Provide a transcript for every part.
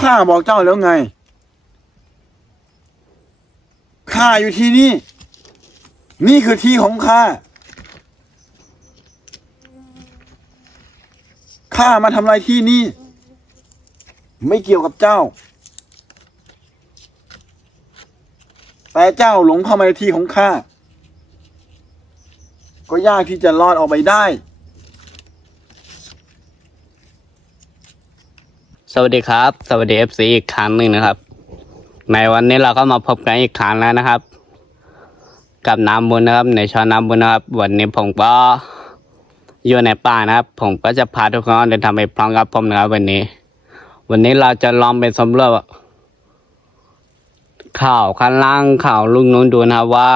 ข้าบอกเจ้าแล้วไง ข้าอยู่ที่นี่ นี่คือที่ของข้า ข้ามาทำลายที่นี่ ไม่เกี่ยวกับเจ้า แต่เจ้าหลงเข้ามาในที่ของข้า ก็ยากที่จะรอดออกไปได้ สวัสดีครับ สวัสดีเอฟซีอีกครั้งหนึ่งนะครับ ในวันนี้เราก็มาพบกันอีกครั้งแล้วนะครับ กับน้ำบุญนะครับ ในช่องน้ำบุญนะครับ วันนี้ผมก็อยู่ในป่านะครับ ผมก็จะพาทุกคนเดินทางไปพร้อมกับผมนะครับ วันนี้ วันนี้เราจะลองไปสำรวจข่าวข้างล่างข่าวลุงนู้นดูนะครับว่า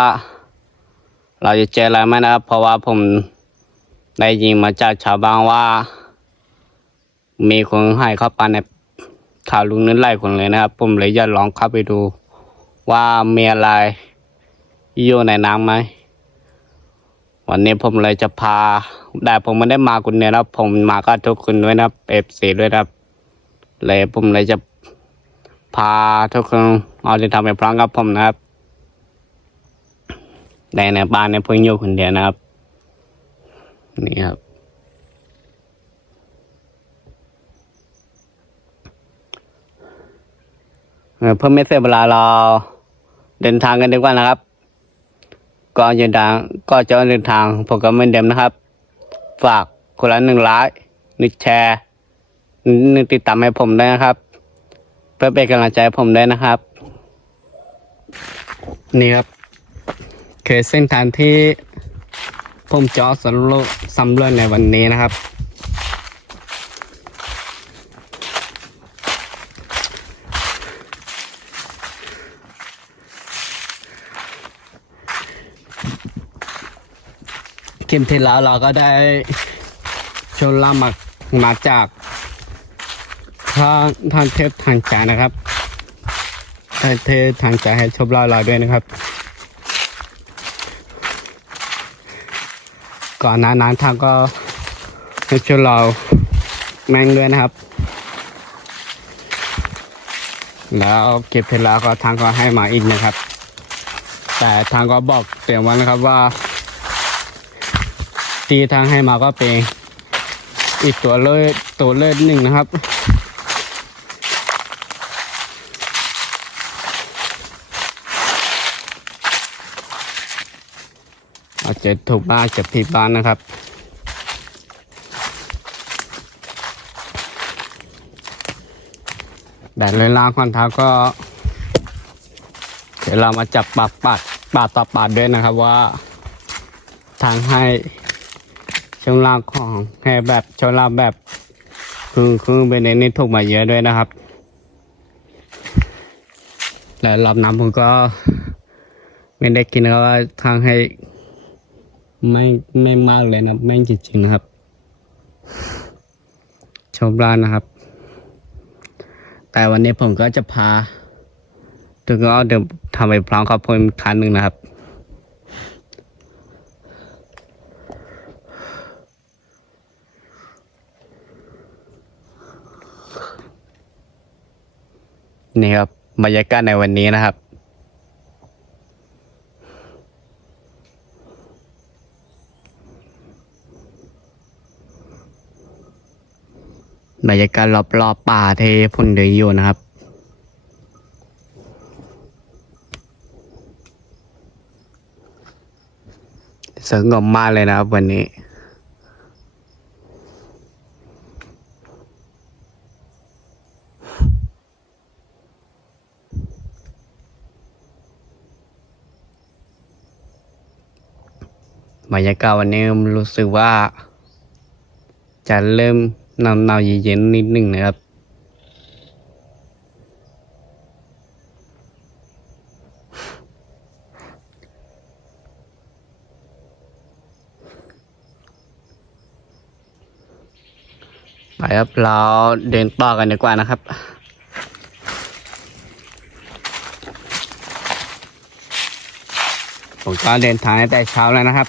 เราจะเจออะไรไหมนะครับ เพราะว่าผมได้ยินมาจากชาวบ้านว่ามีคนให้เข้าไปใน ข่าวลุงนั้นไล่คนเลยนะครับ ผมเลยจะลองเข้าไปดู ว่ามีอะไรอยู่ในน้ำไหมวันนี้ผมเลยจะพาแต่ผมไม่ได้มาคนเดียวนะผมมาก็ทุกคนด้วยนะเอฟซีด้วยนะเลยผมเลยจะพาทุกคนเอาจะทำไปพร้อมกับผมนะครับแต่ในบ้านในเพิ่งอยู่คนเดียวนะครับ นี่ครับ เพื่อไม่เสียเวลาเราเดินทางกันดีกว่านะครับก่อนเดินทางก็จะเดินทางผมก็เหมือนเดิมนะครับ ฝากคนละหนึ่งไลค์หนึ่งแชร์หนึ่งติดตามให้ผมด้วยนะครับ เพื่อเป็นกำลังใจให้ผมด้วยนะครับ นี่ครับคือเส้นทางที่ผมจะสำรวจสำรวจในวันนี้นะครับ คลิปที่แล้วเราก็ได้ชนล่ามามาจากท่านท่านเทพทางใจนะครับท่านเทพทางใจให้ชมเล่าเราด้วยนะครับ ก่อนหน้านั้นทางก็ให้ชวนเราแม่งด้วยนะครับ แล้วเก็บเพลาก็ทางก็ให้มาอีกนะครับ แต่ทางก็บอกเตือนไว้นะครับว่า ตีทางให้มาก็เป็นอีกตัวเลือดตัวเลือดหนึ่งนะครับ อาจจะถูกบ้านจะผิดบ้านนะครับแต่เลยลางคอนท้าก็ เดี๋ยวเรามาจับปากปาดปาดต่อปาดด้วยนะครับว่า ทางให้ ช่วงลาของให้แบบช่วงลาแบบ คือคือเป็นในนี้ถูกมาเยอะด้วยนะครับ และรอบน้ำผมก็ ไม่ได้กินนะครับว่าทางให้ไม่ไม่มากเลยนะไม่จริงๆนะครับชมร้านนะครับ แต่วันนี้ผมก็จะพาถึงก็เดี๋ยวทำไปพร้อมครับผมอีกครั้งหนึ่งนะครับ นี่ครับบรรยากาศในวันนี้นะครับ บรรยากาศรอบๆป่าเทพุ่นเดินอยู่นะครับสงบมากเลยนะครับวันนี้ บรรยากาศวันนี้รู้สึกว่า จะเริ่มหนาวหนาวเย็นๆนิดหนึ่งนะครับ ไปครับเราเดินต่อกันดีกว่านะครับผมก็เดินทางตั้งแต่เช้าแล้วนะครับ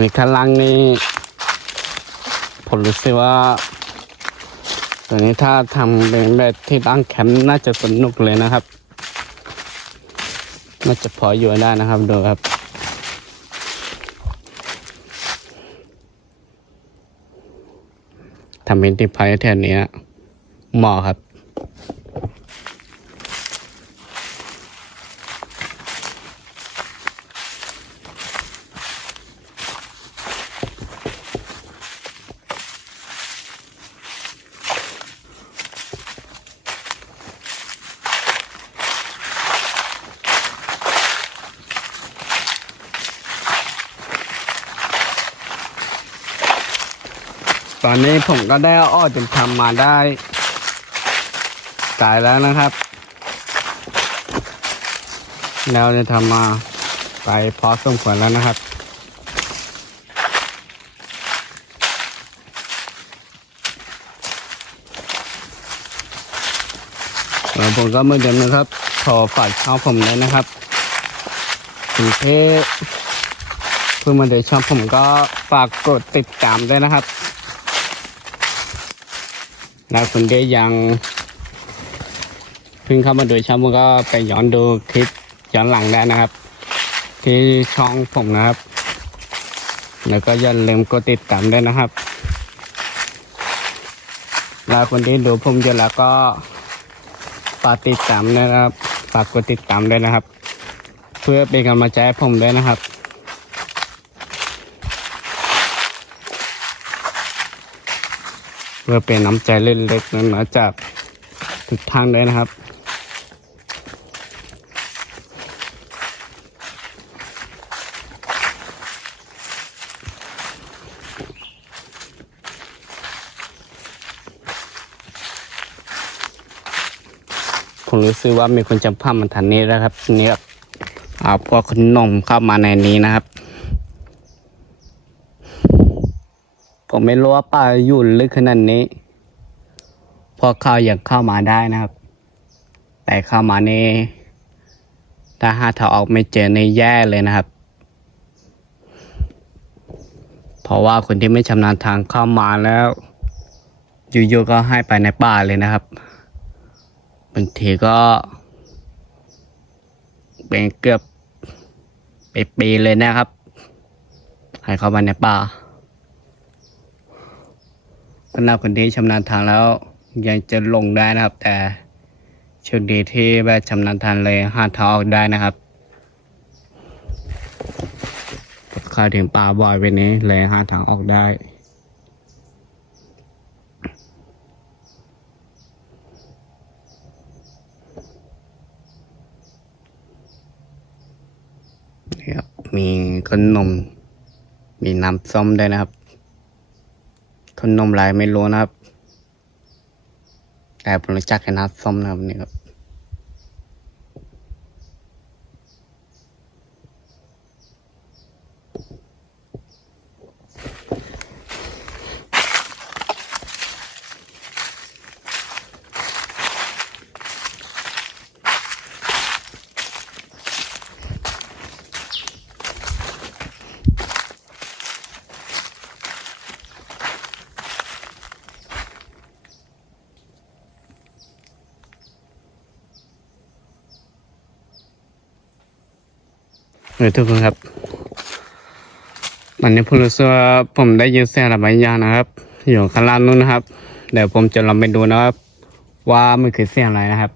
ในข้างล่างนี่ผมรู้สึกว่าตัวนี้ถ้าทำเป็นแบบที่ตั้งแคมป์น่าจะสนุกเลยนะครับ น่าจะพออยู่ได้นะครับดูครับทำเป็นที่พักแถวเนี้เหมาะครับ ตอนนี้ผมก็ได้อาอจนทำมาได้ไกลแล้วนะครับ แล้วจะทำมาไปพอสมควรแล้วนะครับ แล้วผมก็เหมือนเดิมนะครับ ขอฝากช่องผมเลยนะครับถึงเพศเพื่อมาเดช่องผมก็ฝากกดติดตามด้วยนะครับ ล้วคุณได้ยังเพิ่งเข้ามาดูช่องผมก็ไปย้อนดูคลิปย้อนหลังได้นะครับ ที่ช่องผมนะครับ แล้วก็อย่าลืมกดติดตามด้วยนะครับแล้วคนที่ดูผมอยู่แล้วก็ฝากติดตามนะครับฝากกดติดตามด้วยนะครับ เพื่อเป็นกำลังใจให้ผมด้วยนะครับ พื่อเป็นน้ำใจเล็กๆนั้นมาจากทุกทางเลยนะครับ ผมรู้สึกว่ามีคนจำภาพมันทันนี้แล้วครับนี่ครับเอาพวกขนมเข้ามาในนี้นะครับ ผมไม่รู้ว่าป่าอยู่ลึกขนาดนี้ พอเข้าอยากเข้ามาได้นะครับ แต่เข้ามานี่ถ้าหาทางออกไม่เจอในแย่เลยนะครับ เพราะว่าคนที่ไม่ชำนาญทางเข้ามาแล้วอยู่ๆก็ให้ไปในป่าเลยนะครับบางทีก็ เป็นเกือบไปปีเลยนะครับ ให้เข้ามาในป่าำหรับคนที่ชำนาญทางแล้วยังจะลงได้นะครับ แต่โชคดีที่แบบชำนาญทางเลยหาทางออกได้นะครับเข้าถึงป่าบ่อยไปนี้เลยหาทางออกได้ครับมีขนม มีน้ำส้มด้วยนะครับ ทนนมลายไม่รู้นะครับ แต่ผมรู้จักแค่นัดซ่อมนะครับนี่ครับ เออทุกคนครับวันนี้ผมรู้สึกว่าผมได้ยินเสียงอะไรบางอย่างนะครับ อยู่ข้างล่างนู้นนะครับ เดี๋ยวผมจะลองไปดูนะครับ ว่ามันคือเสียงอะไรนะครับ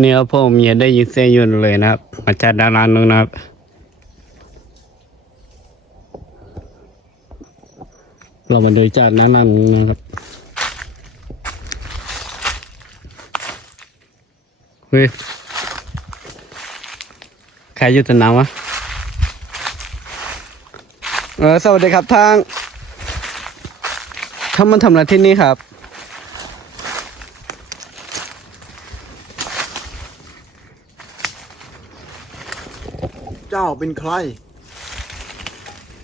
เนี่ยผมยังได้ยินเสียงอยู่เลยนะครับ มาจากด้านล่างนู้นนะครับ เรามาดูจากด้านล่างนู้นนะครับเฮ้ยใครอยู่ตรงนั้นวะเออสวัสดีครับทางท่านมาทำอะไรที่นี่ครับ เจ้าเป็นใคร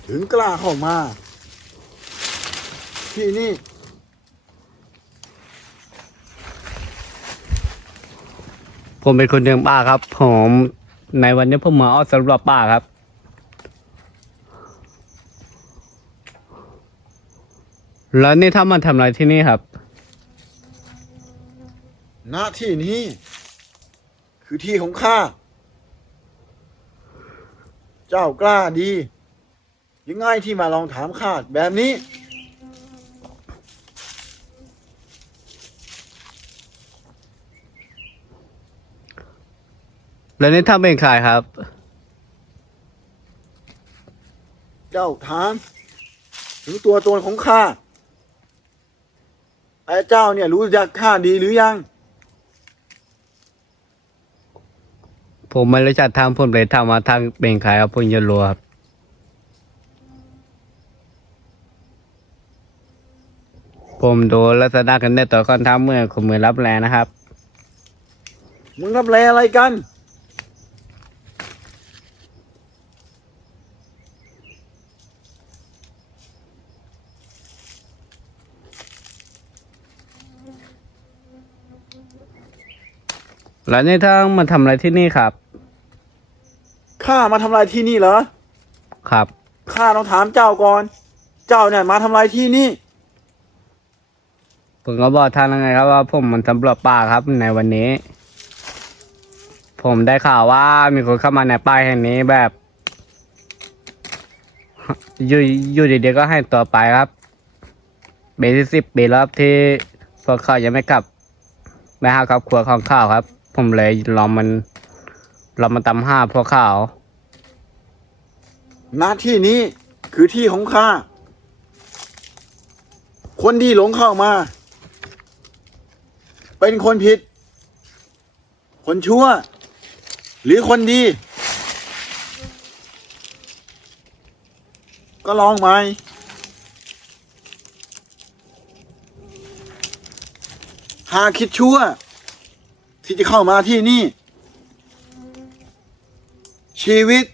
ถึงกล้าเข้ามา ที่นี่ ผมเป็นคนเดิมป่าครับ ผมในวันนี้ผมมาเอาสำหรับป่าครับ แล้วนี่ถ้ามันทำอะไรที่นี่ครับณที่นี้ คือที่ของข้า เจ้ากล้าดียังไงที่มาลองถามข้าแบบนี้ แล้วนี่ถ้าเป็นใครครับ เจ้าถาม ถึงตัวตนของข้าไอ้เจ้าเนี่ยรู้จักข้าดีหรือยัง ผมไม่รู้จักทางผมเลยถามว่าทางเป็นใครครับผมจะรู้ครับผมดูลักษณะกันได้ต่อค่อนข้างเมื่อคุณมือรับแรงนะครับ มึงรับแลอะไรกัน แล้วนี่ทางมาทำอะไรที่นี่ครับ ข้ามาทำลายที่นี่เหรอ ครับ ข้าต้องถามเจ้าก่อน เจ้าเนี่ยมาทำลายที่นี่ ผมก็บอกท่านแล้วไงครับว่า ผมมันสำรวจป่าครับในวันนี้ ผมได้ข่าวว่ามีคนเข้ามาในป่าแห่งนี้แบบ อยู่อยู่ดีๆก็ให้ตัวไปครับเบสิสิบปีแล้วครับที่พวกเขายังไม่กลับไปหาครอบครัวของเขาครับ ผมเลยลองมัน ลองมาตามห้าพวกเขาณที่นี้คือที่ของข้า คนดีหลงเข้ามา เป็นคนผิด คนชั่ว หรือคนดี ก็ลองไหมหากคิดชั่ว ที่จะเข้ามาที่นี่ ชีวิต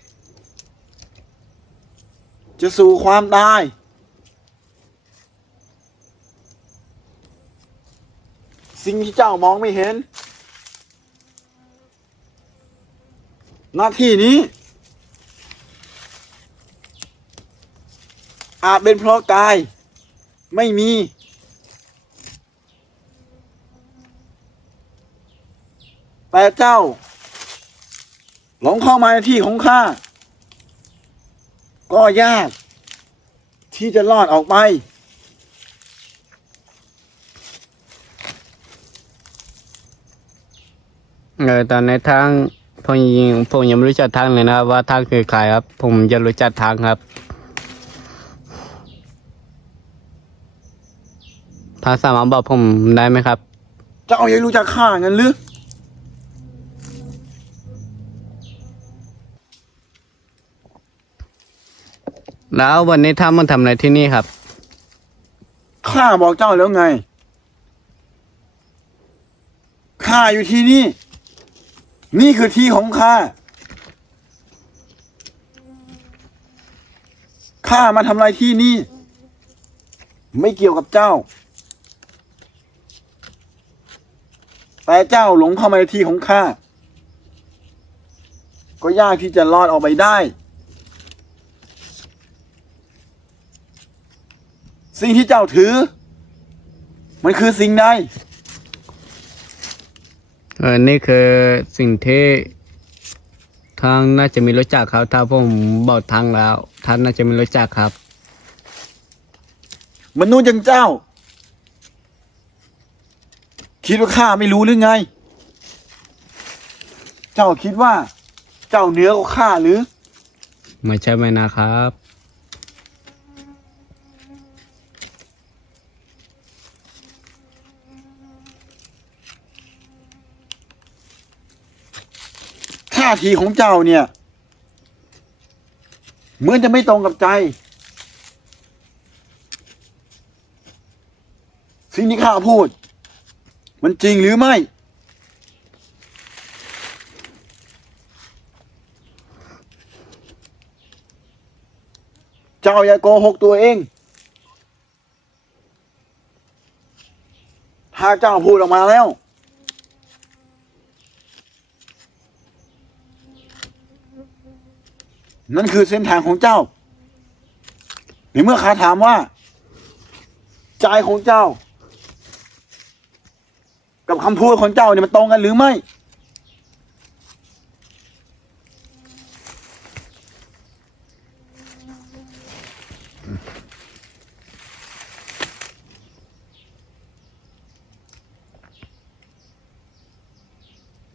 จะสู่ความตาย สิ่งที่เจ้ามองไม่เห็น หน้าที่นี้ อาจเป็นเพราะกาย ไม่มีแต่เจ้า หลงเข้ามาในที่ของข้า ก็ยาก ที่จะรอดออกไป เออตอนในทางผมยังผมยังไม่รู้จักทางเลยนะครับ ว่าทางคือใครครับ ผมจะรู้จักทางครับ ทางสามารถบอกผมได้ไหมครับ เจ้ายังรู้จักข้างั้นหรือ แล้ววันนี้ท่านมาทำอะไรที่นี่ครับ ข้าบอกเจ้าแล้วไง ข้าอยู่ที่นี่ นี่คือที่ของข้า ข้ามาทำอะไรที่นี่ ไม่เกี่ยวกับเจ้า แต่เจ้าหลงเข้ามาในที่ของข้า ก็ยากที่จะรอดออกไปได้ สิ่งที่เจ้าถือ มันคือสิ่งใดเออนี่คือสิ่งที่ทางน่าจะมีรู้จักครับ ถ้าผมบอกทางแล้ว ท่านน่าจะมีรู้จักครับ มนุษย์อย่างเจ้า คิดว่าข้าไม่รู้หรือไง เจ้าคิดว่า เจ้าเหนือกว่าข้าหรือ ไม่ใช่ไหมนะครับ ท่าทีของเจ้าเนี่ย เหมือนจะไม่ตรงกับใจ สิ่งที่ข้าพูด มันจริงหรือไม่ เจ้าอย่าโกหกตัวเอง ถ้าเจ้าพูดออกมาแล้ว นั่นคือเส้นทางของเจ้า ในเมื่อข้าถามว่า ใจของเจ้า กับคำพูดของเจ้าเนี่ยมันตรงกันหรือไม่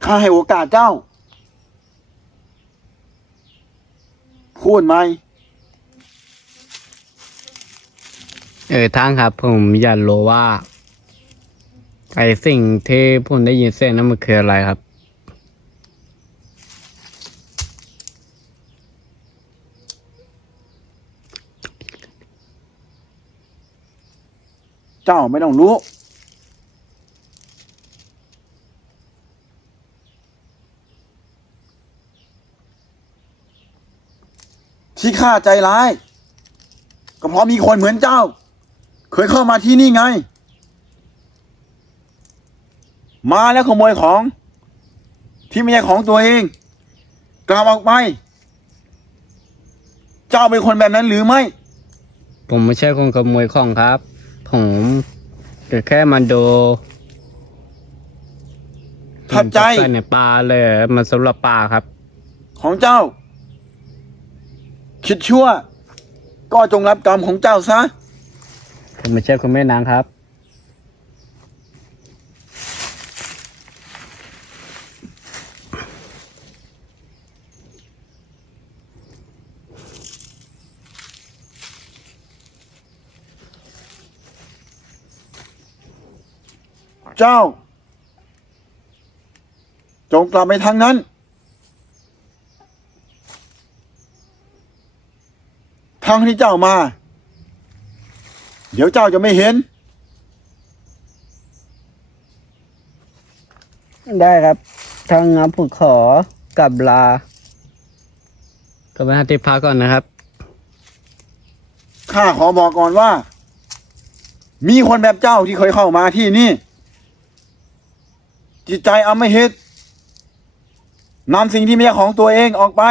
ข้าให้โอกาสเจ้า พูดไหมเออท่านครับ ผมอยากรู้ว่า ไอสิ่งที่ผมได้ยินเสียงนั้นมันคืออะไรครับ เจ้าไม่ต้องรู้ ที่ข้าใจร้าย ก็เพราะมีคนเหมือนเจ้า เคยเข้ามาที่นี่ไง มาแล้วขโมยของ ที่ไม่ใช่ของตัวเอง กลับออกไป เจ้าเป็นคนแบบนั้นหรือไม่ ผมไม่ใช่คนขโมยของครับ ผมแค่มาดูถ้าใจใส่ในปลาเลย มันสำหรับปลาครับ ของเจ้า คิดชั่ว ก็จงรับกรรมของเจ้าซะผมไม่ใช่คนแม่นางครับ เจ้า จงกลับไปทางนั้น ทางที่เจ้ามา เดี๋ยวเจ้าจะไม่เห็น ได้ครับทางงานผมขอกลับลา ก็ไปหาที่พักก่อนนะครับ ข้าขอบอกก่อนว่า มีคนแบบเจ้าที่เคยเข้ามาที่นี่ จิตใจอำมหิตนำสิ่งที่ไม่ใช่ของตัวเองออกไป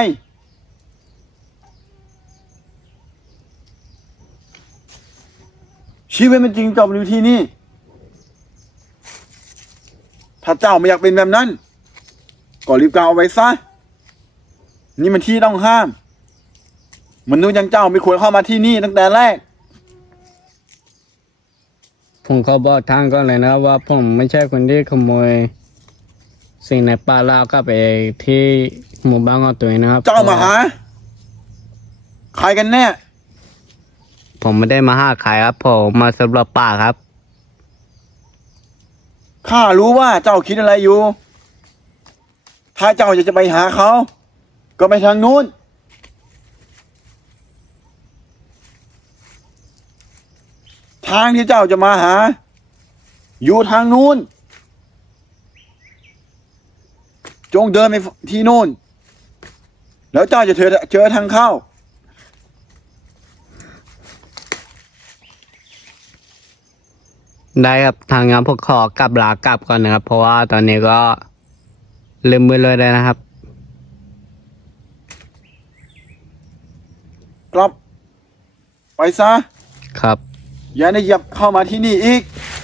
ชีวิตมันจริงจบอยู่ที่นี่ ถ้าเจ้าไม่อยากเป็นแบบนั้น ก็รีบกล่าวเอาไว้ซะ นี่มันที่ต้องห้าม มนุษย์อยังเจ้าไม่ควรเข้ามาที่นี่ตั้งแต่แรก ผมขอบอกทางก่อนเลยนะครับว่าผมไม่ใช่คนที่ขโมย สิ่งในป่าลาวกลับไปที่หมู่บ้านของตัวเองนะครับ เจ้ามาหา ใครกันแน่ ผมไม่ได้มาห้าใครครับ ผมมาสำหรับป่าครับ ข้ารู้ว่าเจ้าคิดอะไรอยู่ ถ้าเจ้าอยากจะไปหาเขา ก็ไปทางนู้น ทางที่เจ้าจะมาหา อยู่ทางนู้น จงเดินไปที่นู้นแล้วเจ้าจะเจอเจอทางเข้า ได้ครับทางงานผมขอกลับลากลับก่อนนะครับ เพราะว่าตอนนี้ก็เริ่มมืดเลยนะครับ กลับ ไปซะ ครับ อย่าได้เหยียบเข้ามาที่นี่อีกค